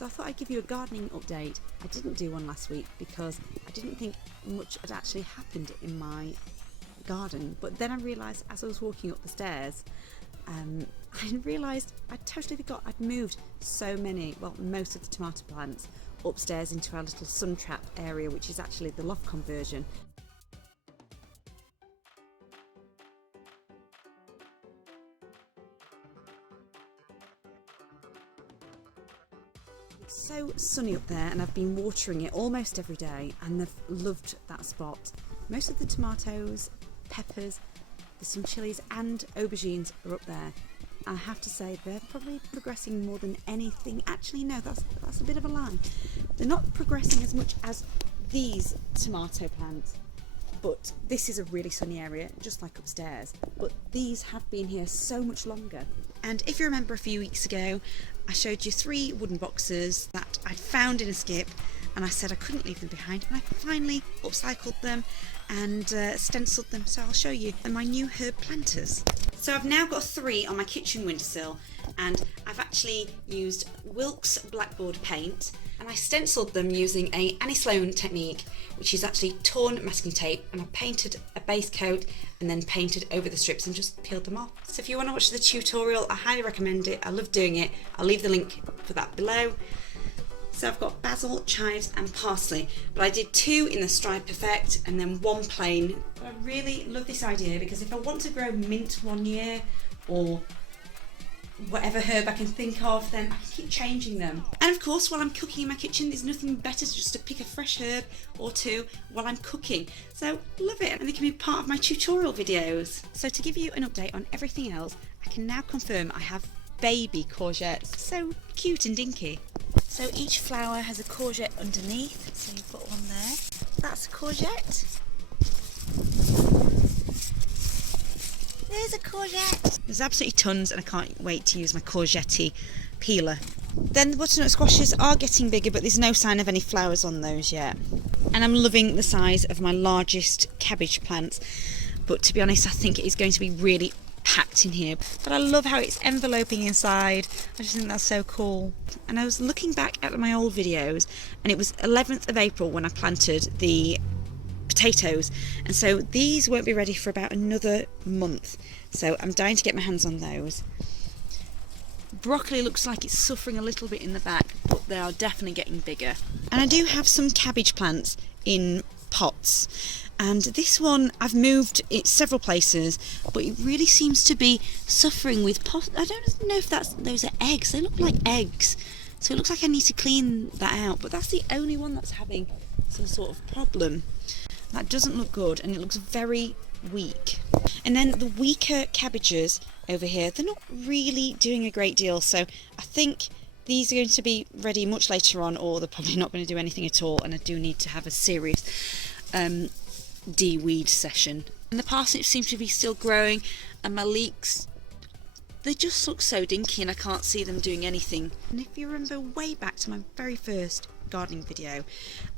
So I thought I'd give you a gardening update. I didn't do one last week because I didn't think much had actually happened in my garden, but then I realised as I was walking up the stairs, I realised I totally forgot I'd moved most of the tomato plants upstairs into our little sun trap area, which is actually the loft conversion. It's so sunny up there and I've been watering it almost every day and they've loved that spot. Most of the tomatoes, peppers, there's some chilies and aubergines are up there. I have to say they're probably progressing more than anything. Actually no, that's a bit of a lie. They're not progressing as much as these tomato plants, but this is a really sunny area, just like upstairs. But these have been here so much longer. And if you remember a few weeks ago, I showed you 3 wooden boxes that I'd found in a skip, and I said I couldn't leave them behind, and I finally upcycled them and stenciled them, so I'll show you my new herb planters. So I've now got 3 on my kitchen windowsill, and I've actually used Wilkes blackboard paint, and I stenciled them using a Annie Sloan technique, which is actually torn masking tape, and I painted a base coat and then painted over the strips and just peeled them off. So if you want to watch the tutorial, I highly recommend it. I love doing it. I'll leave the link for that below. So I've got basil, chives and parsley, but I did 2 in the Strive Perfect and then 1 plain. But I really love this idea because if I want to grow mint one year or whatever herb I can think of, then I can keep changing them. And of course, while I'm cooking in my kitchen, there's nothing better just to pick a fresh herb or 2 while I'm cooking. So love it, and they can be part of my tutorial videos. So to give you an update on everything else, I can now confirm I have baby courgettes. So cute and dinky. So each flower has a courgette underneath, so you've got one there. That's a courgette. There's a courgette. There's absolutely tons, and I can't wait to use my courgette peeler. Then the butternut squashes are getting bigger, but there's no sign of any flowers on those yet. And I'm loving the size of my largest cabbage plants, but to be honest, I think it is going to be really packed in here. But I love how it's enveloping inside. I just think that's so cool. And I was looking back at my old videos, and it was 11th of April when I planted the potatoes, and so these won't be ready for about another month, so I'm dying to get my hands on those. Broccoli looks like it's suffering a little bit in the back, but they are definitely getting bigger. And I do have some cabbage plants in pots, and this one I've moved it several places, but it really seems to be suffering with I don't know if those are eggs. They look like eggs, so it looks like I need to clean that out, but that's the only one that's having some sort of problem. That doesn't look good, and it looks very weak. And then the weaker cabbages over here, they're not really doing a great deal, so I think these are going to be ready much later on, or they're probably not going to do anything at all, and I do need to have a serious de-weed session. And the parsnips seem to be still growing, and my leeks, they just look so dinky and I can't see them doing anything. And if you remember way back to my very first gardening video,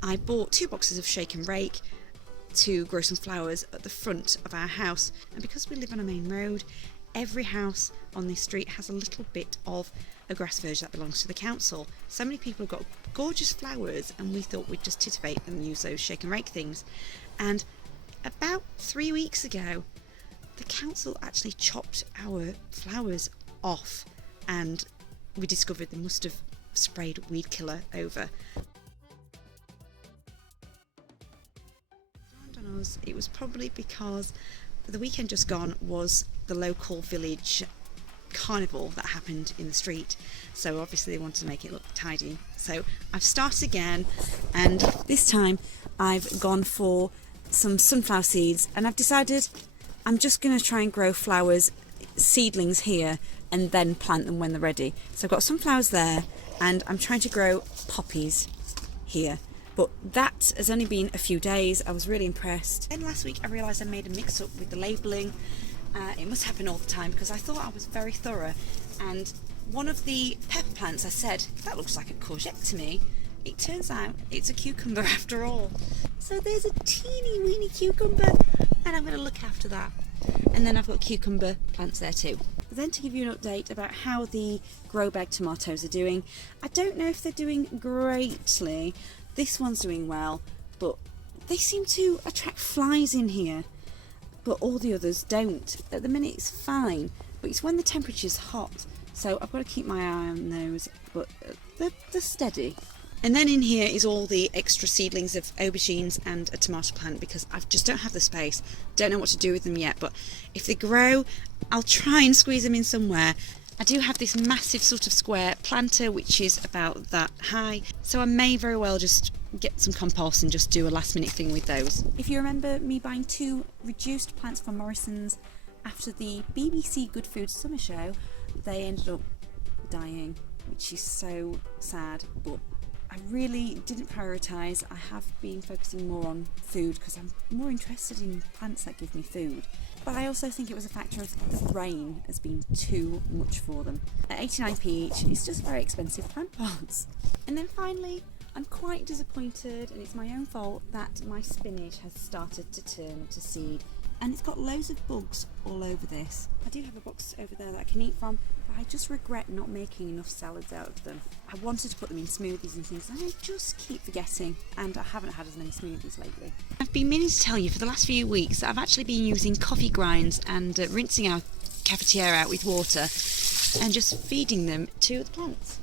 I bought 2 boxes of shake and rake to grow some flowers at the front of our house, and because we live on a main road, every house on this street has a little bit of a grass verge that belongs to the council. So many people have got gorgeous flowers, and we thought we'd just titivate and use those shake and rake things. And about 3 weeks ago, the council actually chopped our flowers off, and we discovered they must have sprayed weed killer over. It was probably because the weekend just gone was the local village carnival that happened in the street, so obviously they wanted to make it look tidy. So I've started again, and this time I've gone for some sunflower seeds, and I've decided I'm just going to try and grow flowers, seedlings here, and then plant them when they're ready. So I've got sunflowers there, and I'm trying to grow poppies here. But that has only been a few days. I was really impressed. Then last week I realised I made a mix-up with the labelling. It must happen all the time because I thought I was very thorough. And one of the pepper plants, I said, that looks like a courgette to me. It turns out it's a cucumber after all. So there's a teeny weeny cucumber, and I'm going to look after that. And then I've got cucumber plants there too. then to give you an update about how the grow bag tomatoes are doing. I don't know if they're doing greatly. This one's doing well, but they seem to attract flies in here, but all the others don't. At the minute it's fine, but it's when the temperature's hot, so I've got to keep my eye on those, but they're steady. And then in here is all the extra seedlings of aubergines and a tomato plant, because I just don't have the space. Don't know what to do with them yet, but if they grow, I'll try and squeeze them in somewhere. I do have this massive sort of square planter which is about that high, so I may very well just get some compost and just do a last minute thing with those. If you remember me buying 2 reduced plants from Morrison's after the BBC Good Food Summer Show, they ended up dying, which is so sad, but I really didn't prioritise. I have been focusing more on food because I'm more interested in plants that give me food. But I also think it was a factor of the rain has been too much for them. At 89p each, it's just very expensive plant pots. And then finally, I'm quite disappointed, and it's my own fault, that my spinach has started to turn to seed. And it's got loads of bugs all over this. I do have a box over there that I can eat from, but I just regret not making enough salads out of them. I wanted to put them in smoothies and things, and I just keep forgetting, and I haven't had as many smoothies lately. I've been meaning to tell you for the last few weeks that I've actually been using coffee grinds and rinsing our cafetiere out with water and just feeding them to the plants.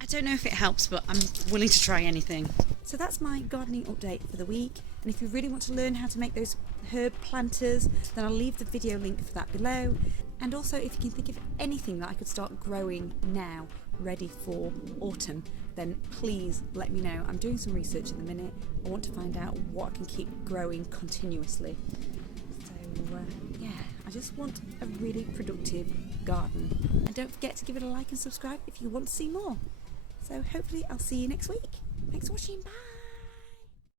I don't know if it helps, but I'm willing to try anything. So that's my gardening update for the week, and if you really want to learn how to make those herb planters, then I'll leave the video link for that below. And also, if you can think of anything that I could start growing now, ready for autumn, then please let me know. I'm doing some research at the minute. I want to find out what I can keep growing continuously. So yeah, I just want a really productive garden. And don't forget to give it a like and subscribe if you want to see more. So hopefully I'll see you next week. Thanks for watching, bye!